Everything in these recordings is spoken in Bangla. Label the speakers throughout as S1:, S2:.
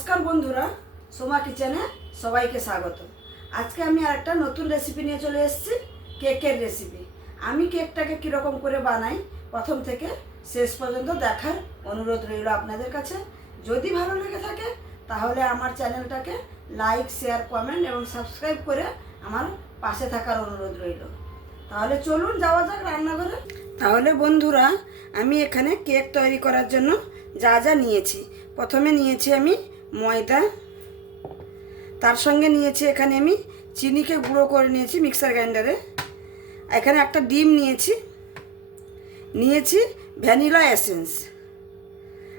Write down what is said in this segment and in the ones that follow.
S1: নমস্কার বন্ধুরা, সোমা কিচেনে সবাইকে স্বাগত। আজকে আমি আর একটা নতুন রেসিপি নিয়ে চলে এসেছি কেকের রেসিপি আমি কেকটাকে কীরকম করে বানাই, প্রথম থেকে শেষ পর্যন্ত দেখার অনুরোধ রইল আপনাদের কাছে। যদি ভালো লেগে থাকে, তাহলে আমার চ্যানেলটাকে লাইক শেয়ার কমেন্ট এবং সাবস্ক্রাইব করে আমার পাশে থাকার অনুরোধ রইল। তাহলে চলুন যাওয়া যাক রান্নাঘরে। তাহলে বন্ধুরা, আমি এখানে কেক তৈরি করার জন্য যা যা নিয়েছি। প্রথমে নিয়েছি আমি ময়দা। তার সঙ্গে নিয়েছি এখানে আমি চিনিকে গুঁড়ো করে নিয়েছি মিক্সার গ্রাইন্ডারে। এখানে একটা ডিম নিয়েছি। নিয়েছি ভ্যানিলা এসেন্স।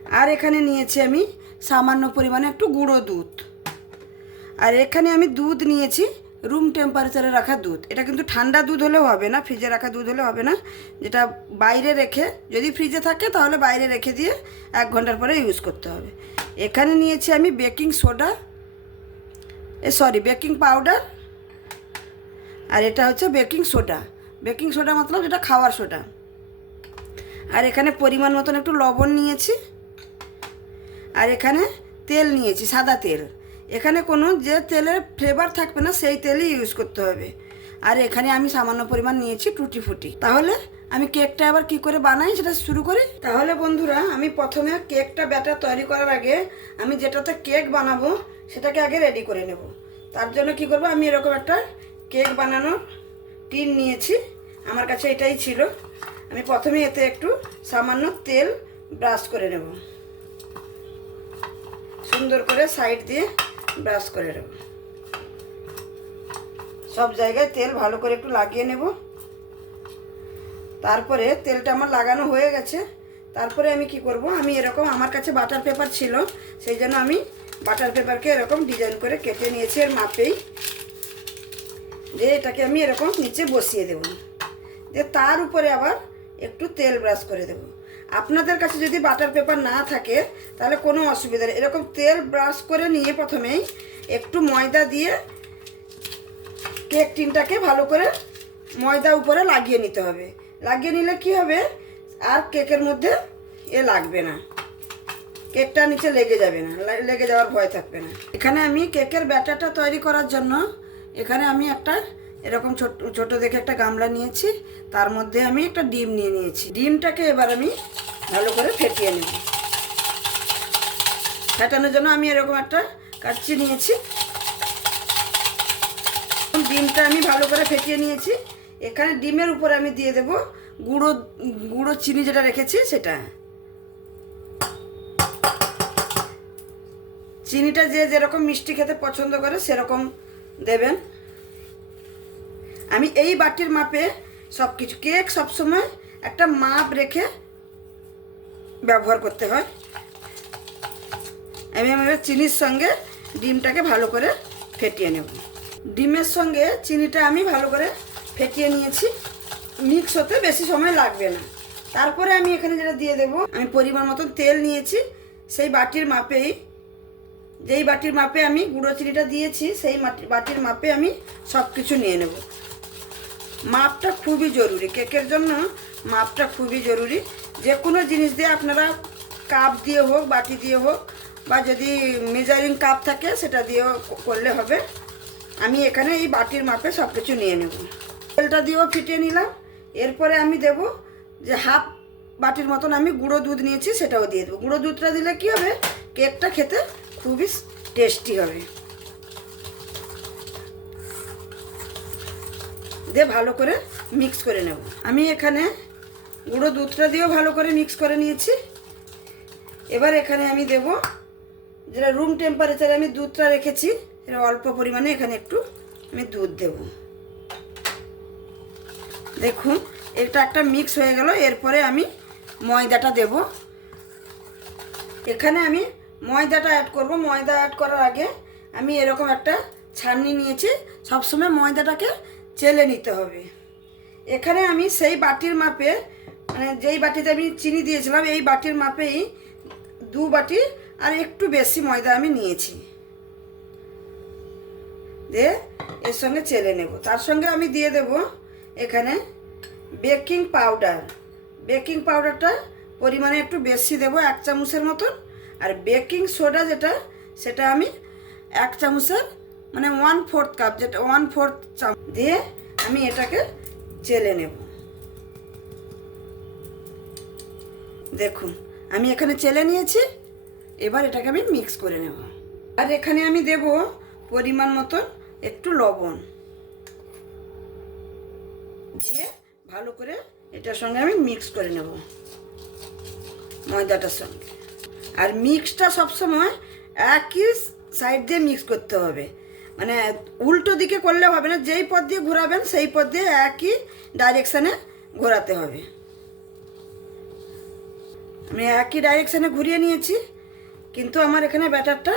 S1: আর এখানে নিয়েছি আমি সামান্য পরিমাণে একটু গুঁড়ো দুধ। আর এখানে আমি দুধ নিয়েছি রুম টেম্পারেচারে রাখা দুধ। এটা কিন্তু ঠান্ডা দুধ হলেও হবে না ফ্রিজে রাখা দুধ হলে হবে না। যেটা বাইরে রেখে, যদি ফ্রিজে থাকে তাহলে বাইরে রেখে দিয়ে এক ঘণ্টার পরে ইউজ করতে হবে। এখানে নিয়েছি আমি baking soda, uh sorry baking powder, আর এটা হচ্ছে বেকিং সোডা। বেকিং সোডা মতলব যেটা খাওয়ার সোডা। আর এখানে পরিমাণ মতন একটু লবণ নিয়েছি, আর এখানে তেল নিয়েছি, সাদা তেল। এখানে কোনো যে তেলের ফ্লেভার থাকবে না, সেই তেলই ইউজ করতে হবে। আর এখানে আমি সামান্য পরিমাণ নিয়েছি টুটি ফুটি তাহলে আমি কেকটা আবার কি করে বানাই সেটা শুরু করি? তাহলে বন্ধুরা, আমি প্রথমে কেকটা ব্যাটার তৈরি করার আগে আমি যেটাতে কেক বানাবো সেটাকে আগে রেডি করে নেব। তার জন্য কি করব? আমি এরকম একটা কেক বানানোর টিন নিয়েছি। আমার কাছে এটাই ছিল। আমি প্রথমে এতে একটু সামান্য তেল ব্রাশ করে নেব। সুন্দর করে সাইড দিয়ে ব্রাশ করে নেব। সব জায়গায় তেল ভালো করে একটু লাগিয়ে নেব। তারপরে তেলটা আমার লাগানো হয়ে গেছে। তারপরে আমি কি করব? আমি এরকম আমার কাছে বাটার পেপার ছিল, সেই জন্য আমি বাটার পেপারকে এরকম ডিজাইন করে কেটে নিয়েছি এর মাপেই। যে এটাকে আমি এরকম নিচে বসিয়ে দেব। যে তার উপরে আবার একটু তেল ব্রাশ করে দেব। আপনাদের কাছে যদি বাটার পেপার না থাকে, তাহলে কোনো অসুবিধা নেই। এরকম তেল ব্রাশ করে নিয়ে প্রথমেই একটু ময়দা দিয়ে কেক টিনটাকে ভালো করে ময়দা উপরে লাগিয়ে নিতে হবে। লাগিয়ে নিলে কি হবে? আর কেকের মধ্যে এ লাগবে না। কেকটা নিচে লেগে যাবে না লেগে যাওয়ার ভয় থাকবে না। এখানে আমি কেকের ব্যাটারটা তৈরি করার জন্য এখানে আমি একটা এরকম ছোট ছোট দেখে একটা গামলা নিয়েছি। তার মধ্যে আমি একটা ডিম নিয়ে নিয়েছি। ডিমটাকে এবার আমি ভালো করে ফেটিয়ে নেব। ফেটানোর জন্য আমি এরকম একটা কাচ্চি নিয়েছি। ডিমটা আমি ভালো করে ফেটিয়ে নিয়েছি। এখানে ডিমের উপর আমি দিয়ে দেব গুঁড়ো গুঁড়ো চিনি যেটা রেখেছি সেটা। চিনিটা যে যেরকম মিষ্টি খেতে পছন্দ করে সেরকম দেবেন। আমি এই বাটির মাপে সব কিছু কেক সবসময় একটা মাপ রেখে ব্যবহার করতে হয়। আমি আমার চিনির সঙ্গে ডিমটাকে ভালো করে ফেটিয়ে নেব। ডিমের সঙ্গে চিনিটা আমি ভালো করে ফেটিয়ে নিয়েছি। মিক্স হতে বেশি সময় লাগবে না। তারপরে আমি এখানে যেটা দিয়ে দেব, আমি পরিমাণ মতন তেল নিয়েছি। সেই বাটির মাপেই, যেই বাটির মাপে আমি গুঁড়ো চিনিটা দিয়েছি, সেই বাটির মাপে আমি সব কিছু নিয়ে নেব। মাপটা খুবই জরুরি। কেকের জন্য মাপটা খুবই জরুরি। যে কোনো জিনিস দিয়ে আপনারা কাপ দিয়ে হোক, বাটি দিয়ে হোক, বা যদি মেজারিং কাপ থাকে, সেটা দিয়েও করলে হবে। আমি এখানে এই বাটির মাপে সব কিছু নিয়ে নেব। তেলটা দিয়েও ফিটিয়ে নিলাম। এরপরে আমি দেব যে হাফ বাটির মতন আমি গুঁড়ো দুধ নিয়েছি, সেটাও দিয়ে দেবো। গুঁড়ো দুধটা দিলে কি হবে? কেকটা খেতে খুবই টেস্টি হবে। দিয়ে ভালো করে মিক্স করে নেব। আমি এখানে গুঁড়ো দুধটা দিয়েও ভালো করে মিক্স করে নিয়েছি। এবার এখানে আমি দেব যেটা রুম টেম্পারেচারে আমি দুধটা রেখেছি এটা অল্প পরিমাণে এখানে একটু আমি দুধ দেব। দেখুন, এটা একটা মিক্স হয়ে গেল, এরপরে আমি ময়দাটা দেব। এখানে আমি ময়দাটা অ্যাড করব। ময়দা অ্যাড করার আগে আমি এরকম একটা ছাননি নিয়েছি। সবসময় ময়দাটাকে চেলে নিতে হবে। এখানে আমি সেই বাটির মাপে মানে যেই বাটিতে আমি চিনি দিয়েছিলাম, এই বাটির মাপেই দু বাটি আর একটু বেশি ময়দা আমি নিয়েছি। দিয়ে এর সঙ্গে চেলে নেব। তার সঙ্গে আমি দিয়ে দেব এখানে বেকিং পাউডার। বেকিং পাউডারটা পরিমাণে একটু বেশি দেবো, এক চামচের মতন। আর বেকিং সোডা যেটা, সেটা আমি এক চামচের মানে ওয়ান ফোর্থ কাপ যেটা ওয়ান ফোর্থ চাম, দিয়ে আমি এটাকে চেলে নেব। দেখুন, আমি এখানে চেলে নিয়েছি, এবার এটাকে আমি মিক্স করে নেব। আর এখানে আমি দেব পরিমাণ মতন একটু লবণ। দিয়ে ভালো করে এটার সঙ্গে আমি মিক্স করে নেব ময়দাটার সঙ্গে। আর মিক্সটা সবসময় একই সাইড দিয়ে মিক্স করতে হবে। মানে উল্টো দিকে করলে হবে না, যেই পথ দিয়ে ঘোরাবেন সেই পথ দিয়ে একই ডাইরেকশানে ঘোরাতে হবে। আমি একই ডাইরেকশানে ঘুরিয়ে নিয়েছি, কিন্তু আমার এখানে ব্যাটারটা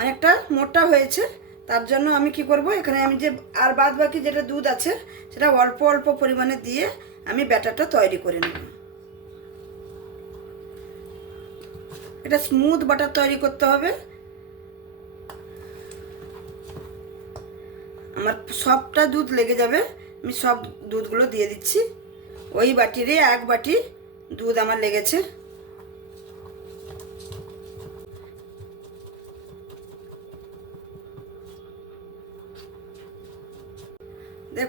S1: অনেকটা মোটা হয়েছে। তার জন্য আমি কি করব? এখানে আমি যে, আর বাদ বাকি যেটা দুধ আছে, সেটা অল্প অল্প পরিমাণে দিয়ে আমি ব্যাটারটা তৈরি করে নেব। এটা স্মুথ বাটার তৈরি করতে হবে। আমার সবটা দুধ লেগে যাবে। আমি সব দুধগুলো দিয়ে দিচ্ছি। ওই বাটিরে এক বাটি দুধ আমার লেগেছে।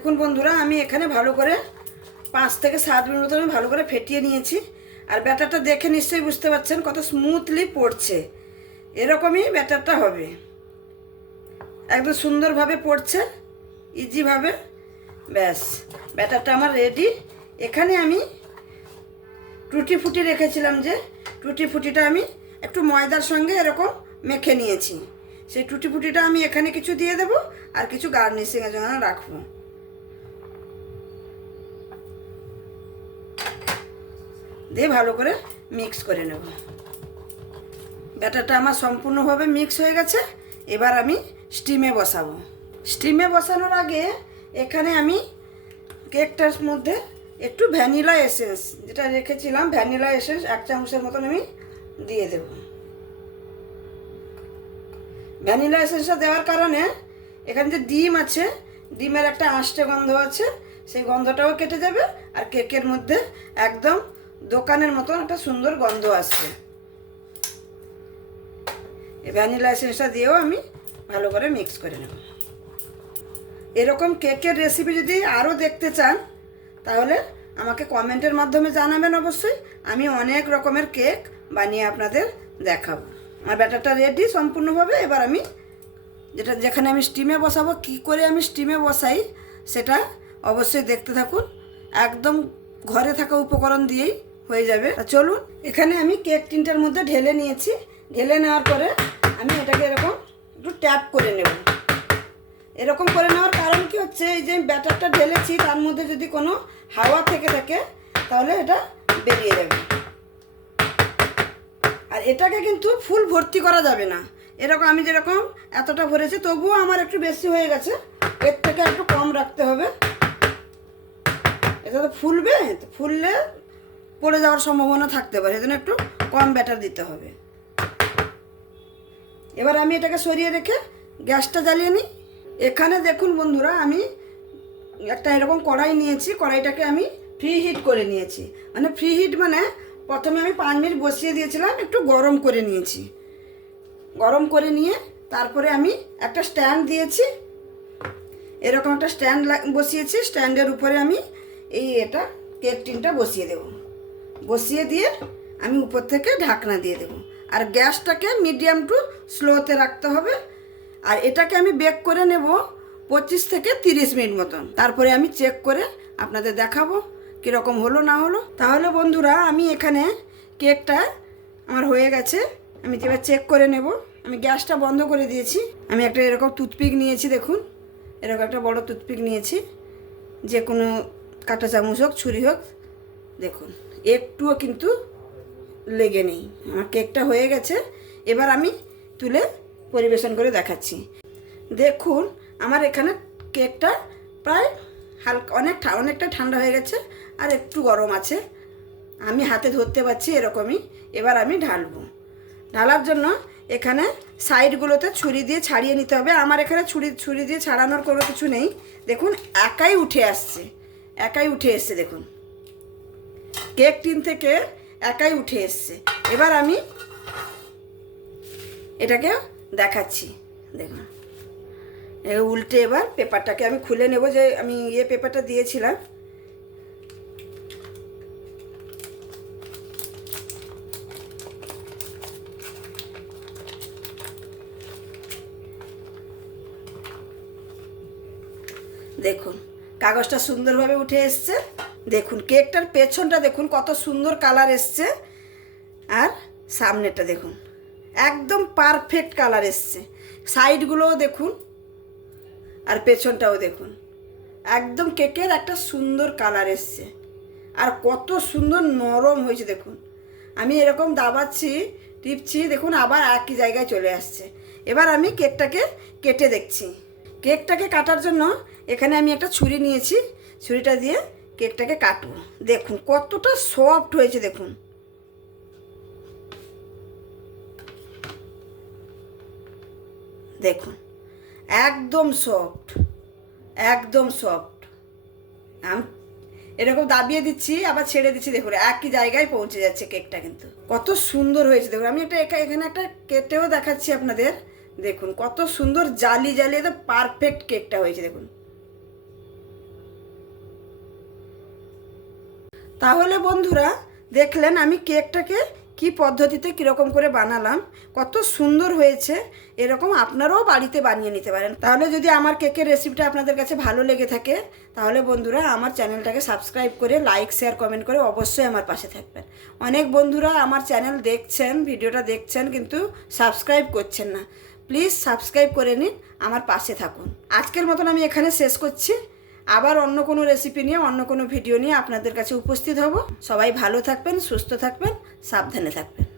S1: দেখুন বন্ধুরা, আমি এখানে ভালো করে পাঁচ থেকে সাত মিনিট মতো আমি ভালো করে ফেটিয়ে নিয়েছি। আর ব্যাটারটা দেখে নিশ্চয়ই বুঝতে পারছেন কত স্মুথলি পড়ছে। এরকমই ব্যাটারটা হবে। একদম সুন্দরভাবে পড়ছে ইজিভাবে ব্যাস, ব্যাটারটা আমার রেডি এখানে আমি টুটি ফুটি রেখেছিলাম যে, টুটি ফুটিটা আমি একটু ময়দার সঙ্গে এরকম মেখে নিয়েছি। সেই টুটি ফুটিটা আমি এখানে কিছু দিয়ে দেব আর কিছু গার্নিশিংয়ের জন্য রাখব। দিয়ে ভালো করে মিক্স করে নেব। ব্যাটারটা আমার সম্পূর্ণভাবে মিক্স হয়ে গেছে। এবার আমি স্টিমে বসাবো। স্টিমে বসানোর আগে এখানে আমি কেকটার মধ্যে একটু ভ্যানিলা এসেন্স যেটা রেখেছিলাম ভ্যানিলা এসেন্স এক চামচের মতন আমি দিয়ে দেব। ভ্যানিলা এসেন্সটা দেওয়ার কারণে এখানে যে ডিম আছে, ডিমের একটা আঁশটে গন্ধ আছে, সেই গন্ধটাও কেটে যাবে আর কেকের মধ্যে একদম দোকানের মতন একটা সুন্দর গন্ধ আসছে। এই ভ্যানিলা এসেন্সটা দিয়েও আমি ভালো করে মিক্স করে নেব। এরকম কেকের রেসিপি যদি আরও দেখতে চান, তাহলে আমাকে কমেন্টের মাধ্যমে জানাবেন অবশ্যই। আমি অনেক রকমের কেক বানিয়ে আপনাদের দেখাবো। আমার ব্যাটারটা রেডি সম্পূর্ণভাবে। এবার আমি যেটা, যেখানে আমি স্টিমে বসাবো, কি করে আমি স্টিমে বসাই, সেটা অবশ্যই দেখতে থাকুন। একদম ঘরে থাকা উপকরণ দিয়েই হয়ে যাবে। চলুন, এখানে আমি কেক টিনটার মধ্যে ঢেলে নিয়েছি। ঢেলে নেওয়ার পরে আমি এটাকে এরকম একটু ট্যাপ করে নেব। এরকম করে নেওয়ার কারণ কি হচ্ছে, এই যে ব্যাটারটা ঢেলেছি, তার মধ্যে যদি কোনো হাওয়া থেকে থাকে, তাহলে এটা বেরিয়ে যাবে। আর এটাকে কিন্তু ফুল ভর্তি করা যাবে না। এরকম আমি যেরকম এতটা ভরেছি, তবুও আমার একটু বেশি হয়ে গেছে। এর থেকে একটু কম রাখতে হবে। এটা তো ফুলবে ফুললে পড়ে যাওয়ার সম্ভাবনা থাকতে পারে, সেজন্য একটু কম ব্যাটার দিতে হবে। এবার আমি এটাকে সরিয়ে রেখে গ্যাসটা জ্বালিয়ে নিই। এখানে দেখুন বন্ধুরা, আমি একটা এরকম কড়াই নিয়েছি, কড়াইটাকে আমি ফ্রি হিট করে নিয়েছি। মানে ফ্রি হিট মানে প্রথমে আমি পাঁচ মিনিট বসিয়ে দিয়েছিলাম, একটু গরম করে নিয়েছি। গরম করে নিয়ে তারপরে আমি একটা স্ট্যান্ড দিয়েছি। এরকম একটা স্ট্যান্ড বসিয়েছি, স্ট্যান্ডের উপরে আমি এই এটা কেক টিনটা বসিয়ে দেব। বসিয়ে দিয়ে আমি উপর থেকে ঢাকনা দিয়ে দেব। আর গ্যাসটাকে মিডিয়াম টু স্লোতে রাখতে হবে। আর এটাকে আমি বেক করে নেব পঁচিশ থেকে তিরিশ মিনিট মতন। তারপরে আমি চেক করে আপনাদের দেখাবো কীরকম হলো না হলো। তাহলে বন্ধুরা, আমি এখানে কেকটা আমার হয়ে গেছে। আমি এবার চেক করে নেব, আমি গ্যাসটা বন্ধ করে দিয়েছি। আমি একটা এরকম টুথপিক নিয়েছি, দেখুন। এরকম একটা বড় টুথপিক নিয়েছি। যে কোনো কাঁটা চামচ হোক, ছুরি হোক দেখুন, একটুও কিন্তু লেগে নেই। আমার কেকটা হয়ে গেছে, এবার আমি তুলে পরিবেশন করে দেখাচ্ছি। দেখুন, আমার এখানে কেকটা প্রায় হালকা, অনেক অনেকটা ঠান্ডা হয়ে গেছে আর একটু গরম আছে। আমি হাতে ধরতে পারছি এরকমই, এবার আমি ঢালবো। ঢালার জন্য এখানে সাইডগুলোতে ছুরি দিয়ে ছাড়িয়ে নিতে হবে। আমার এখানে ছুরি ছুরি দিয়ে ছাড়ানোর কোনো কিছু নেই। দেখুন, একাই উঠে আসছে। একাই উঠে এসছে, দেখুন। কেক টিন থেকে একাই উঠে এসছে। এবার আমি এটাকে দেখাচ্ছি। দেখুন। উল্টে এবার পেপারটাকে আমি খুলে নেব যে আমি ইয়ে পেপারটা দিয়েছিলাম। দেখুন, কাগজটা সুন্দরভাবে উঠে এসছে। দেখুন, কেকটার পেছনটা দেখুন, কত সুন্দর কালার এসছে। আর সামনেটা দেখুন, একদম পারফেক্ট কালার এসছে। সাইডগুলোও দেখুন, আর পেছনটাও দেখুন। একদম কেকের একটা সুন্দর কালার এসছে। আর কত সুন্দর নরম হয়েছে, দেখুন। আমি এরকম দাবাচ্ছি, টিপছি, দেখুন, আবার একই জায়গায় চলে আসছে। এবার আমি কেকটাকে কেটে দেখছি। কেকটাকে কাটার জন্য এখানে আমি একটা ছুরি নিয়েছি। ছুরিটা দিয়ে কেকটাকে কাটবো দেখুন, কতটা সফট হয়েছে, দেখুন। দেখুন, একদম সফট একদম সফট এরকম দাবিয়ে দিচ্ছি, আবার ছেড়ে দিচ্ছি, দেখুন, একই জায়গায় পৌঁছে যাচ্ছে কেকটা কিন্তু। কত সুন্দর হয়েছে, দেখুন, আমি এটা এখানে একটা কেটেও দেখাচ্ছি আপনাদের। দেখুন, কত সুন্দর জালি জালি তো পারফেক্ট কেকটা হয়েছে, দেখুন। তাহলে বন্ধুরা, দেখলেন আমি কেকটাকে কি পদ্ধতিতে কীরকম করে বানালাম, কত সুন্দর হয়েছে, এরকম আপনারাও বাড়িতে বানিয়ে নিতে পারেন। তাহলে যদি আমার কেকের রেসিপিটা আপনাদের কাছে ভালো লেগে থাকে, তাহলে বন্ধুরা আমার চ্যানেলটাকে সাবস্ক্রাইব করে লাইক শেয়ার কমেন্ট করে অবশ্যই আমার পাশে থাকবেন। অনেক বন্ধুরা আমার চ্যানেল দেখছেন, ভিডিওটা দেখছেন, কিন্তু সাবস্ক্রাইব করছেন না। প্লিজ সাবস্ক্রাইব করে নিন, আমার পাশে থাকুন। আজকের মতন আমি এখানে শেষ করছি। আবার অন্য কোনো রেসিপি নিয়ে, অন্য কোনো ভিডিও নিয়ে আপনাদের কাছে উপস্থিত হব। সবাই ভালো থাকবেন, সুস্থ থাকবেন, সাবধানে থাকবেন।